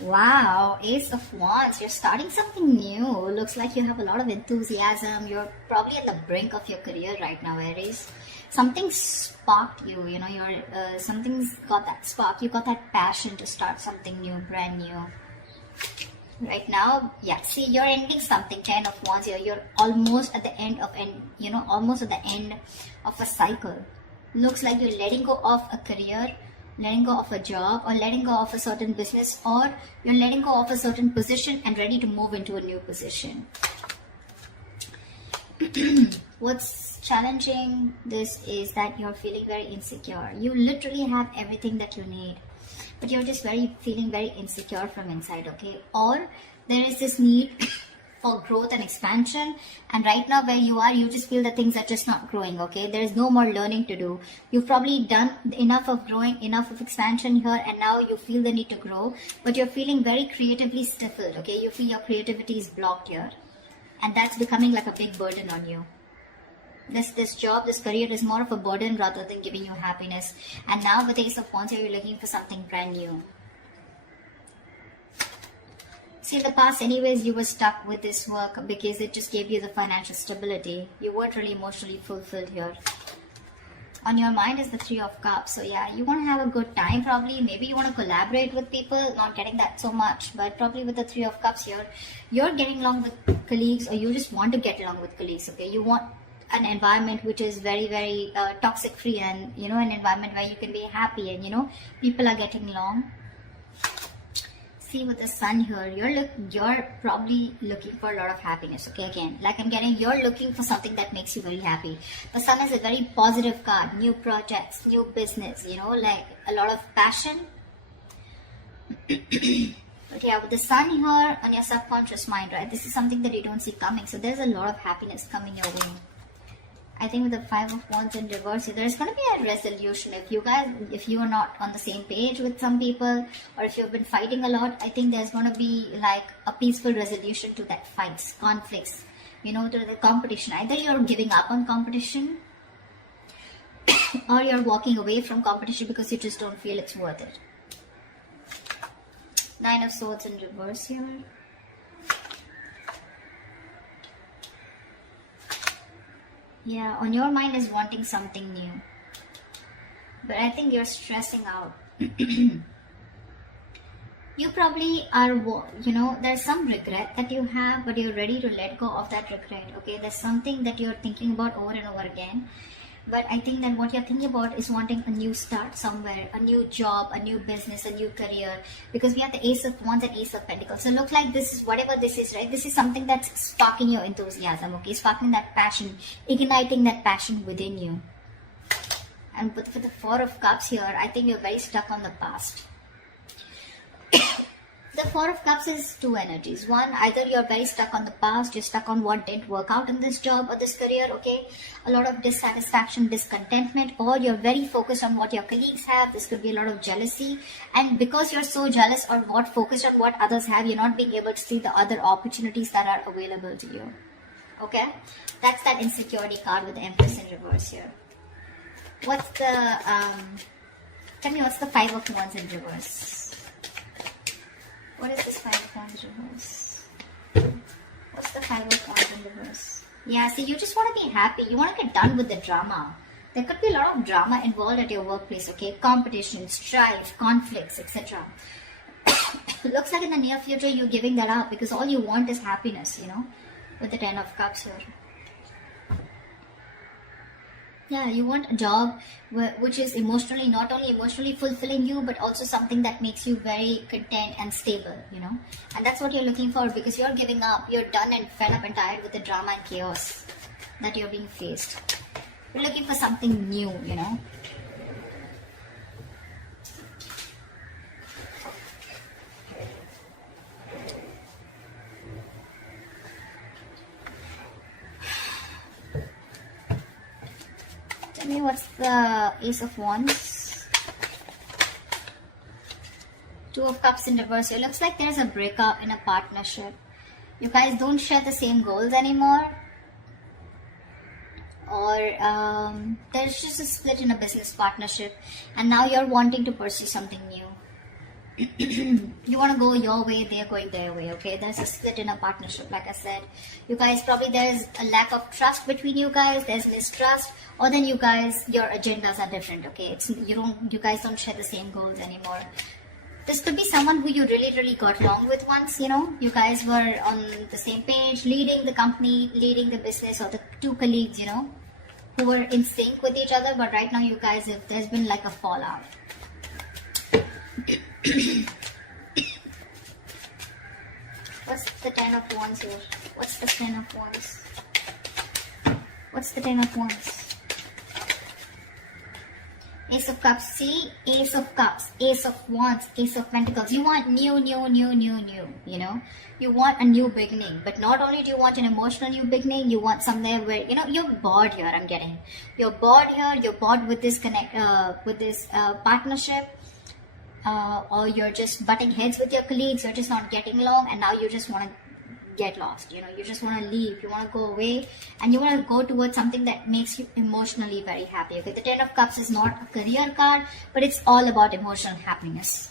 Wow, Ace of Wands, you're starting something new. Looks like you have a lot of enthusiasm. You're probably at the brink of your career right now, Aries. Something sparked you, something's got that spark. You got that passion to start something new, brand new. Right now, yeah, see, you're ending something, 10 of Wands here. You're almost at the almost at the end of a cycle. Looks like you're letting go of a career, letting go of a job, or letting go of a certain business, or you're letting go of a certain position and ready to move into a new position. What's challenging this is that you're feeling very insecure. You literally have everything that you need, but you're just feeling very insecure from inside, okay? Or there is this need for growth and expansion, and right now where you are, you just feel that things are just not growing, okay? There is no more learning to do. You've probably done enough of growing, enough of expansion here, and now you feel the need to grow, but you're feeling very creatively stifled, okay? You feel your creativity is blocked here, and that's becoming like a big burden on you. This job, this career is more of a burden rather than giving you happiness. And now with Ace of Wands, you're looking for something brand new. See, in the past anyways, you were stuck with this work because it just gave you the financial stability. You weren't really emotionally fulfilled here. On your mind is the Three of Cups. So yeah, you want to have a good time probably. Maybe you want to collaborate with people, not getting that so much. But probably with the Three of Cups here, you're getting along with colleagues, or you just want to get along with colleagues, okay? You want an environment which is very, very toxic free, and an environment where you can be happy and people are getting along. See, with the Sun here, you're probably looking for a lot of happiness, okay? Again, like I'm getting, you're looking for something that makes you very happy. The Sun is a very positive card. New projects, new business, like a lot of passion. But yeah, with the Sun here on your subconscious mind, right, this is something that you don't see coming, so there's a lot of happiness coming your way. I think with the Five of Wands in reverse, there's going to be a resolution. If you are not on the same page with some people, or if you've been fighting a lot, I think there's going to be like a peaceful resolution to that fights, conflicts, to the competition. Either you're giving up on competition, or you're walking away from competition because you just don't feel it's worth it. Nine of Swords in reverse here. Yeah, on your mind is wanting something new. But I think you're stressing out. You probably are, there's some regret that you have, but you're ready to let go of that regret, okay? There's something that you're thinking about over and over again. But I think that what you're thinking about is wanting a new start somewhere, a new job, a new business, a new career. Because we have the Ace of Wands and Ace of Pentacles. So look like this is, whatever this is, right? This is something that's sparking your enthusiasm, okay? Sparking that passion, igniting that passion within you. And for the Four of Cups here, I think you're very stuck on the past. The Four of Cups is two energies. One, either you're very stuck on the past, you're stuck on what didn't work out in this job or this career, okay? A lot of dissatisfaction, discontentment, or you're very focused on what your colleagues have. This could be a lot of jealousy. And because you're so jealous or not focused on what others have, you're not being able to see the other opportunities that are available to you, okay? That's that insecurity card with the Empress in reverse here. What's the, tell me what's the Five of Wands in reverse? What is this Five of Wands reverse? What's the Five of Wands in reverse? Yeah, see, you just want to be happy. You want to get done with the drama. There could be a lot of drama involved at your workplace, okay? Competition, strife, conflicts, etc. Looks like in the near future you're giving that up because all you want is happiness, with the Ten of Cups here. Yeah, you want a job which is not only emotionally fulfilling you, but also something that makes you very content and stable, And that's what you're looking for because you're giving up. You're done and fed up and tired with the drama and chaos that you're being faced. You're looking for something new, Tell me what's the Ace of Wands? Two of Cups in reverse. It looks like there's a breakup in a partnership. You guys don't share the same goals anymore. Or there's just a split in a business partnership. And now you're wanting to pursue something new. You want to go your way, they're going their way, okay? There's a split in a partnership, like I said. You guys, probably there's a lack of trust between you guys, there's mistrust, or then you guys, your agendas are different, okay? It's you guys don't share the same goals anymore. This could be someone who you really got along with once, you know? You guys were on the same page, leading the company, leading the business, or the two colleagues, you know, who were in sync with each other, but right now you guys, there's been like a fallout. What's the 10 of Wands here? What's the 10 of Wands? What's the 10 of Wands? Ace of Cups. See? Ace of Cups, Ace of Wands, Ace of Pentacles. You want new, you know? You want a new beginning. But not only do you want an emotional new beginning, you want somewhere where, you know, you're bored here, I'm getting. You're bored here, you're bored with this partnership. Or you're just butting heads with your colleagues, you're just not getting along, and now you just want to get lost, you know, you just want to leave, you want to go away, and you want to go towards something that makes you emotionally very happy, okay? The 10 of Cups is not a career card, but it's all about emotional happiness.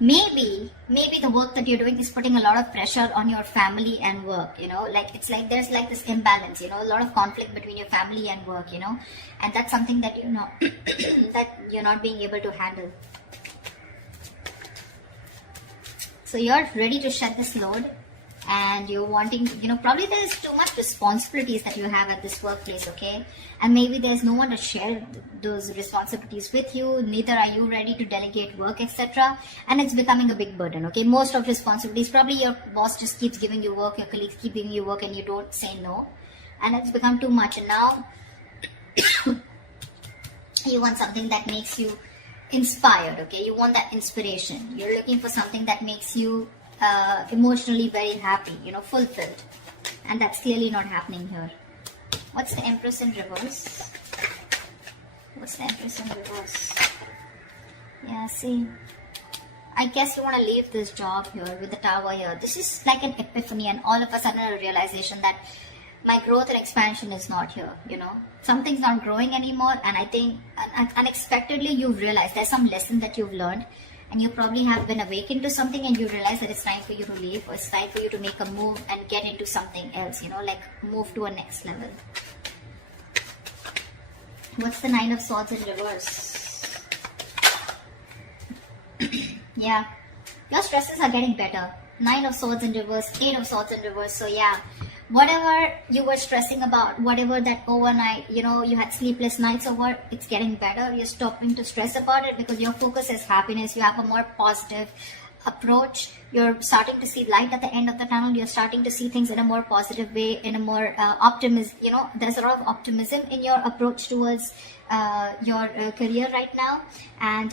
Maybe the work that you're doing is putting a lot of pressure on your family and work, you know, like it's like there's like this imbalance, you know, a lot of conflict between your family and work, you know, and that's something that you're not that you're not being able to handle. So you're ready to shed this load, and you're wanting, you know, probably there's too much responsibilities that you have at this workplace, okay? And maybe there's no one to share those responsibilities with you, neither are you ready to delegate work, etc. And it's becoming a big burden, okay? Most of responsibilities, probably your boss just keeps giving you work, your colleagues keep giving you work, and you don't say no. And it's become too much, and now you want something that makes you inspired, okay? You want that inspiration. You're looking for something that makes you emotionally very happy, you know, fulfilled, and that's clearly not happening here. What's the Empress in reverse? What's the Empress in reverse? Yeah, see, I guess you want to leave this job here with the Tower here. This is like an epiphany, and all of a sudden a realization that my growth and expansion is not here, you know. Something's not growing anymore, and I think unexpectedly you've realized there's some lesson that you've learned, and you probably have been awakened to something, and you realize that it's time for you to leave, or it's time for you to make a move and get into something else, you know, like move to a next level. What's the 9 of Swords in reverse? Yeah, your stresses are getting better. 9 of Swords in reverse, 8 of Swords in reverse. So yeah, whatever you were stressing about, whatever that overnight, you know, you had sleepless nights over, it's getting better. You're stopping to stress about it because your focus is happiness. You have a more positive approach. You're starting to see light at the end of the tunnel. You're starting to see things in a more positive way, in a more optimism. You know, there's a lot of optimism in your approach towards your career right now. And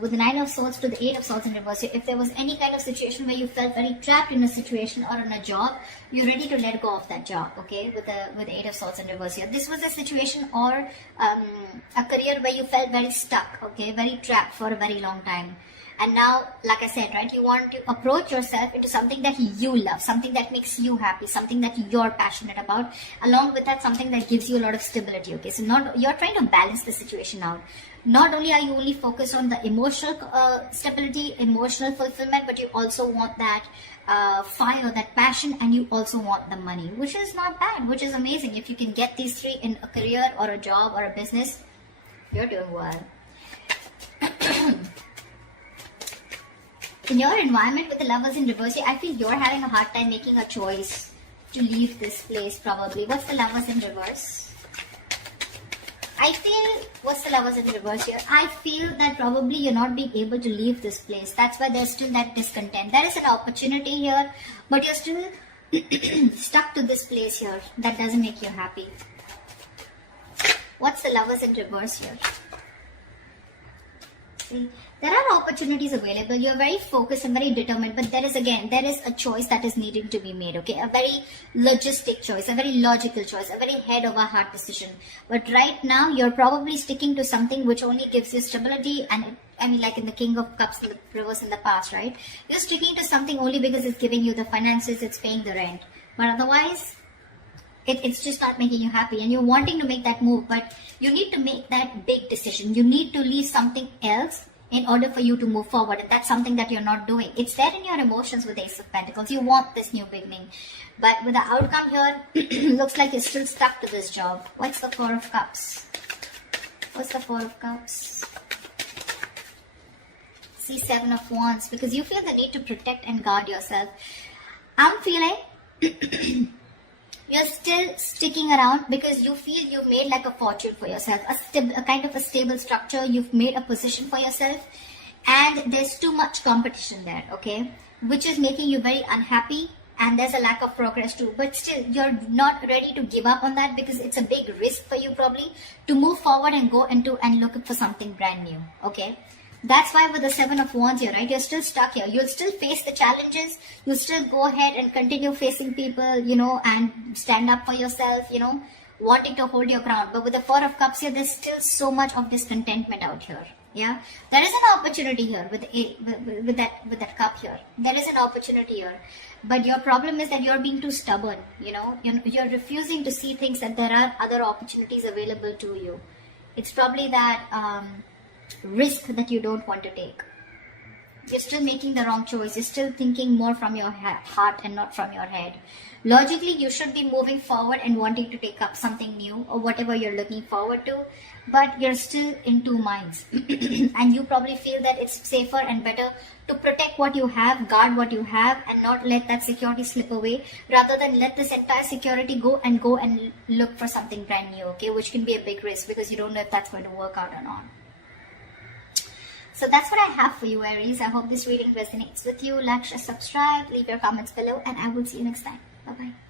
with the 9 of Swords to the 8 of Swords in reverse, if there was any kind of situation where you felt very trapped in a situation or in a job, you're ready to let go of that job, okay? With the 8 of Swords in reverse here, this was a situation or a career where you felt very stuck, okay, very trapped for a very long time. And now, like I said, right, you want to approach yourself into something that you love, something that makes you happy, something that you're passionate about. Along with that, something that gives you a lot of stability, okay? So you're trying to balance the situation out. Not only are you only focused on the emotional stability, emotional fulfillment, but you also want that fire, that passion, and you also want the money, which is not bad, which is amazing. If you can get these three in a career or a job or a business, you're doing well. In your environment with the Lovers in reverse, I feel you're having a hard time making a choice to leave this place probably. What's the Lovers in reverse? I feel, what's the Lovers in reverse here? I feel that probably you're not being able to leave this place. That's why there's still that discontent. There is an opportunity here, but you're still stuck to this place here. That doesn't make you happy. What's the Lovers in reverse here? See, there are opportunities available. You're very focused and very determined, but there is a choice that is needing to be made, okay? A very logistic choice, a very logical choice, a very head over heart decision. But right now, you're probably sticking to something which only gives you stability, and I mean, like in the King of Cups in the reverse in the past, right? You're sticking to something only because it's giving you the finances, it's paying the rent. But otherwise, it's just not making you happy, and you're wanting to make that move, but you need to make that big decision. You need to leave something else in order for you to move forward, and that's something that you're not doing. It's there in your emotions with the Ace of Pentacles. You want this new beginning, but with the outcome here, looks like you're still stuck to this job. What's the Four of Cups? What's the Four of Cups? See, Seven of Wands, because you feel the need to protect and guard yourself. I'm feeling you're still sticking around because you feel you've made like a fortune for yourself, a kind of a stable structure. You've made a position for yourself, and there's too much competition there, okay, which is making you very unhappy, and there's a lack of progress too. But still, you're not ready to give up on that because it's a big risk for you probably to move forward and go into and look for something brand new, okay. That's why with the Seven of Wands here, right, you're still stuck here. You'll still face the challenges. You'll still go ahead and continue facing people, you know, and stand up for yourself, you know, wanting to hold your ground. But with the Four of Cups here, there's still so much of discontentment out here. Yeah, there is an opportunity here with that cup here. There is an opportunity here, but your problem is that you're being too stubborn. You know, you're refusing to see things that there are other opportunities available to you. It's probably that risk that you don't want to take. You're still making the wrong choice. You're still thinking more from your heart and not from your head. Logically, you should be moving forward and wanting to take up something new or whatever you're looking forward to, but you're still in two minds. And you probably feel that it's safer and better to protect what you have, guard what you have, and not let that security slip away, rather than let this entire security go and look for something brand new, okay, which can be a big risk because you don't know if that's going to work out or not. So that's what I have for you, Aries. I hope this reading resonates with you. Like, share, subscribe, leave your comments below, and I will see you next time. Bye-bye.